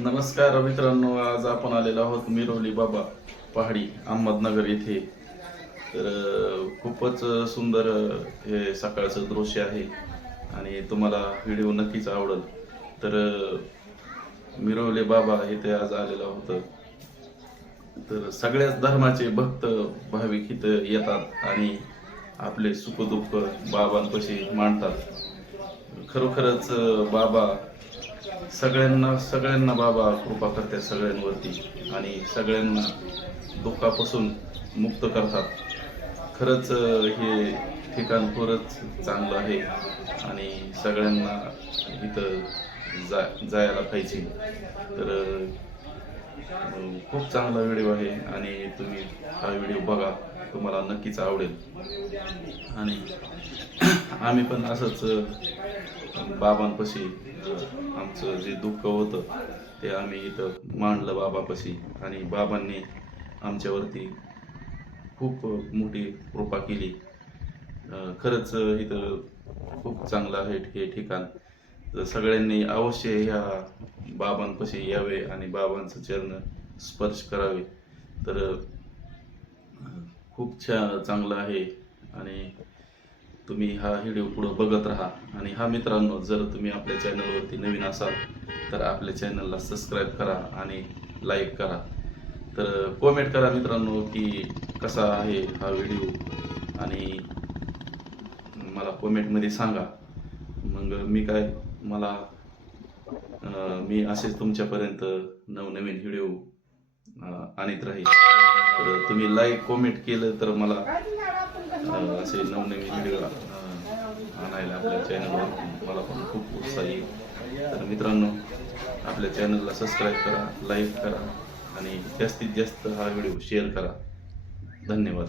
नमस्कार मित्रांनो आज आपण आलेलो आहोत मिरवली बाबा पहाडी अहमदनगर येथे तर खूपच सुंदर हे सकाळचं दृश्य आहे आणि तुम्हाला व्हिडिओ नक्कीच आवडेल. तर मिरवले बाबा इथे आज आलेलं होतं तर सगळ्याच धर्माचे भक्त भाविक इथं येतात आणि आपले सुखदुःख बाबांपाशी मांडतात. खरोखरच बाबा सगळ्यांना सगळ्यांना बाबा कृपा करतात सगळ्यांवरती आणि सगळ्यांना दुःखापासून मुक्त करतात. खरंच हे ठिकाण खरंच चांगलं आहे आणि सगळ्यांना इथं जा जायला पाहिजे. तर खूप चांगला व्हिडिओ आहे आणि तुम्ही हा व्हिडिओ बघा. तुम्हाला नक्कीच आवडेल. आणि आम्ही पण असंच बाबांपाशी आमचं जे दुःख होतं ते आम्ही इथं मांडलं बाबापाशी. आणि बाबांनी आमच्यावरती खूप मोठी कृपा केली. खरंच इथं खूप चांगलं आहे हे ठिकाण. तर सगळ्यांनी अवश्य ह्या बाबांपाशी यावे आणि बाबांचं चरण स्पर्श करावे. तर खूप छान चांगलं आहे. आणि तुम्ही हा व्हिडिओ पुढं बघत राहा. आणि हा मित्रांनो जर तुम्ही आपल्या चॅनलवरती नवीन असाल तर आपल्या चॅनलला सबस्क्राईब करा आणि लाईक करा. तर कॉमेंट करा मित्रांनो की कसा आहे हा व्हिडिओ? आणि मला कॉमेंटमध्ये सांगा. मग मी काय मला मी असेच तुमच्यापर्यंत नवनवीन व्हिडिओ आणत राहील. तर तुम्ही लाईक कॉमेंट केलं तर मला असे नवनवीन व्हिडिओ आणायला आपल्या चॅनलवर मला पण खूप उत्साह. येईल तर मित्रांनो आपल्या चॅनलला सबस्क्राईब करा लाईक करा आणि जास्तीत जास्त हा व्हिडिओ शेअर करा. धन्यवाद.